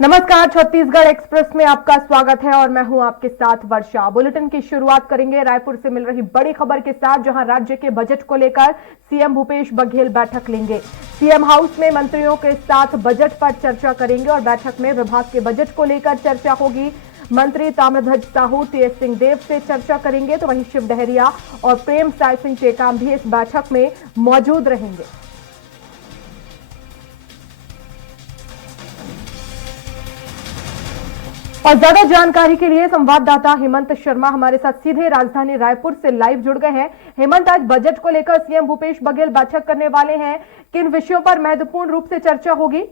नमस्कार, छत्तीसगढ़ एक्सप्रेस में आपका स्वागत है और मैं हूं आपके साथ वर्षा। बुलेटिन की शुरुआत करेंगे रायपुर से मिल रही बड़ी खबर के साथ, जहां राज्य के बजट को लेकर सीएम भूपेश बघेल बैठक लेंगे। सीएम हाउस में मंत्रियों के साथ बजट पर चर्चा करेंगे और बैठक में विभाग के बजट को लेकर चर्चा होगी। मंत्री ताम्रध्वज साहू टीएस सिंहदेव से चर्चा करेंगे, तो वहीं शिव डहरिया और प्रेम साय सिंह टेकाम भी इस बैठक में मौजूद रहेंगे। और ज्यादा जानकारी के लिए संवाददाता हेमंत शर्मा हमारे साथ सीधे राजधानी रायपुर से लाइव जुड़ गए हैं। हेमंत, आज बजट को लेकर सीएम भूपेश बघेल बैठक करने वाले हैं, किन विषयों पर महत्वपूर्ण रूप से चर्चा होगी?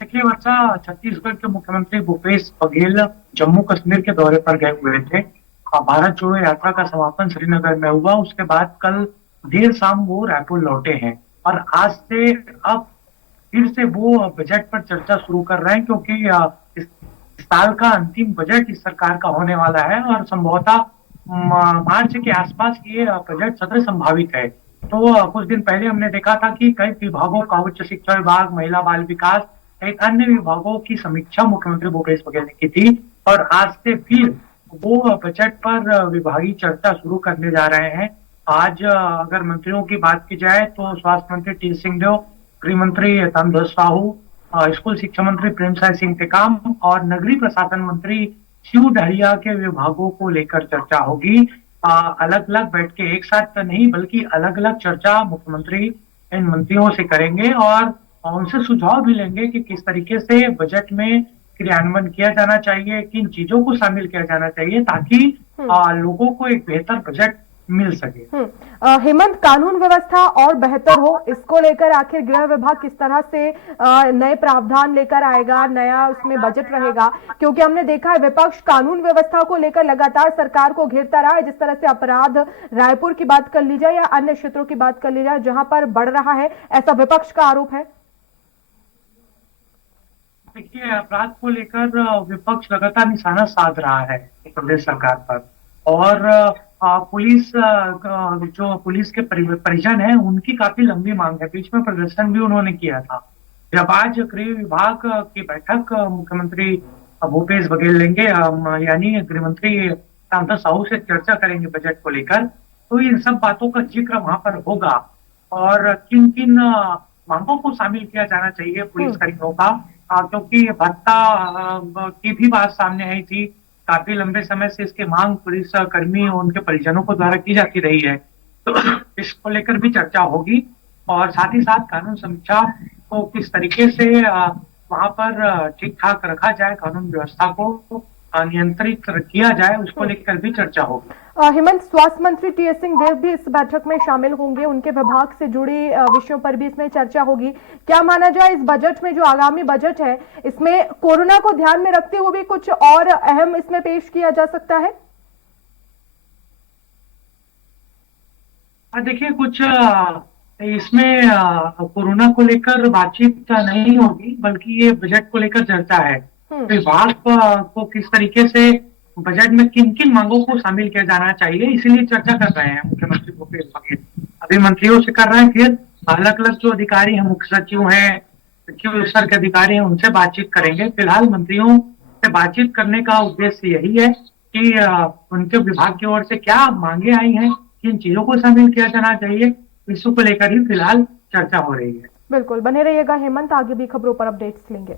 देखिए वर्षा, छत्तीसगढ़ के मुख्यमंत्री भूपेश बघेल जम्मू कश्मीर के दौरे पर गए हुए थे। भारत जोड़ो यात्रा का समापन श्रीनगर में हुआ। उसके बाद कल देर शाम वो रायपुर लौटे हैं और आज से अब फिर से वो बजट पर चर्चा शुरू कर रहे हैं, क्योंकि इस साल का अंतिम बजट इस सरकार का होने वाला है और संभवतः मार्च के आसपास ये बजट सत्र संभावित है। तो कुछ दिन पहले हमने देखा था कि कई विभागों का, उच्च शिक्षा विभाग, महिला बाल विकास, एक अन्य विभागों की समीक्षा मुख्यमंत्री भूपेश बघेल ने की थी और आज से फिर वो बजट पर विभागीय चर्चा शुरू करने जा रहे हैं। आज अगर मंत्रियों की बात की जाए तो स्वास्थ्य मंत्री टी सिंहदेव, गृह मंत्री ताम्रध्वज साहू, स्कूल शिक्षा मंत्री प्रेम साय सिंह टेकाम और नगरीय प्रशासन मंत्री शिव डहरिया के विभागों को लेकर चर्चा होगी। अलग अलग बैठ के, एक साथ तो नहीं बल्कि अलग अलग चर्चा मुख्यमंत्री इन मंत्रियों से करेंगे और उनसे सुझाव भी लेंगे कि किस तरीके से बजट में क्रियान्वयन किया जाना चाहिए, किन चीजों को शामिल किया जाना चाहिए ताकि लोगों को एक बेहतर बजट मिल सके। हेमंत, कानून व्यवस्था और बेहतर हो, इसको लेकर आखिर गृह विभाग किस तरह से नए प्रावधान लेकर आएगा, नया उसमें बजट रहेगा? क्योंकि हमने देखा है विपक्ष कानून व्यवस्था को लेकर लगातार सरकार को घेरता रहा है। जिस तरह से अपराध रायपुर की बात कर ली जाए या अन्य क्षेत्रों की बात कर ली जाए जहां पर बढ़ रहा है, ऐसा विपक्ष का आरोप है। देखिए, अपराध को लेकर विपक्ष लगातार निशाना साध रहा है प्रदेश सरकार पर और पुलिस जो पुलिस के परिजन हैं उनकी काफी लंबी मांग है। बीच में प्रदर्शन भी उन्होंने किया था। जब आज गृह विभाग की बैठक मुख्यमंत्री भूपेश बघेल लेंगे, यानी गृह मंत्री ताम्रध्वज साहू से चर्चा करेंगे बजट को लेकर, तो इन सब बातों का जिक्र वहां पर होगा और किन किन मांगों को शामिल किया जाना चाहिए पुलिसकर्मियों का, क्योंकि भत्ता की भी बात सामने आई थी। काफी लंबे समय से इसकी मांग पुलिस कर्मी और उनके परिजनों को द्वारा की जाती रही है, तो इसको लेकर भी चर्चा होगी और साथ ही साथ कानून समीक्षा को किस तरीके से वहां पर ठीक ठाक रखा जाए, कानून व्यवस्था को नियंत्रित किया जाए, उसको लेकर भी चर्चा होगी। हेमंत, स्वास्थ्य मंत्री टीएस सिंहदेव भी इस बैठक में शामिल होंगे, उनके विभाग से जुड़ी विषयों पर भी इसमें चर्चा होगी। क्या माना जाए इस बजट में, जो आगामी बजट है, इसमें कोरोना को ध्यान में रखते हुए भी कुछ और अहम इसमें पेश किया जा सकता है? देखिए, कुछ इसमें कोरोना को लेकर बातचीत नहीं होगी, बल्कि ये बजट को लेकर चर्चा है। विभाग को किस तरीके से बजट में किन किन मांगों को शामिल किया जाना चाहिए, इसीलिए चर्चा कर रहे हैं मुख्यमंत्री भूपेश बघेल। अभी मंत्रियों से कर रहे हैं, फिर अलग अलग जो अधिकारी हैं, मुख्य सचिव हैं, सचिव स्तर के अधिकारी हैं, उनसे बातचीत करेंगे। फिलहाल मंत्रियों से बातचीत करने का उद्देश्य यही है कि उनके विभाग की ओर से क्या मांगे आई हैं, किन चीजों को शामिल किया जाना चाहिए, इसको को लेकर ही फिलहाल चर्चा हो रही है। बिल्कुल, बने रहिएगा हेमंत, आगे भी खबरों पर अपडेट्स लेंगे।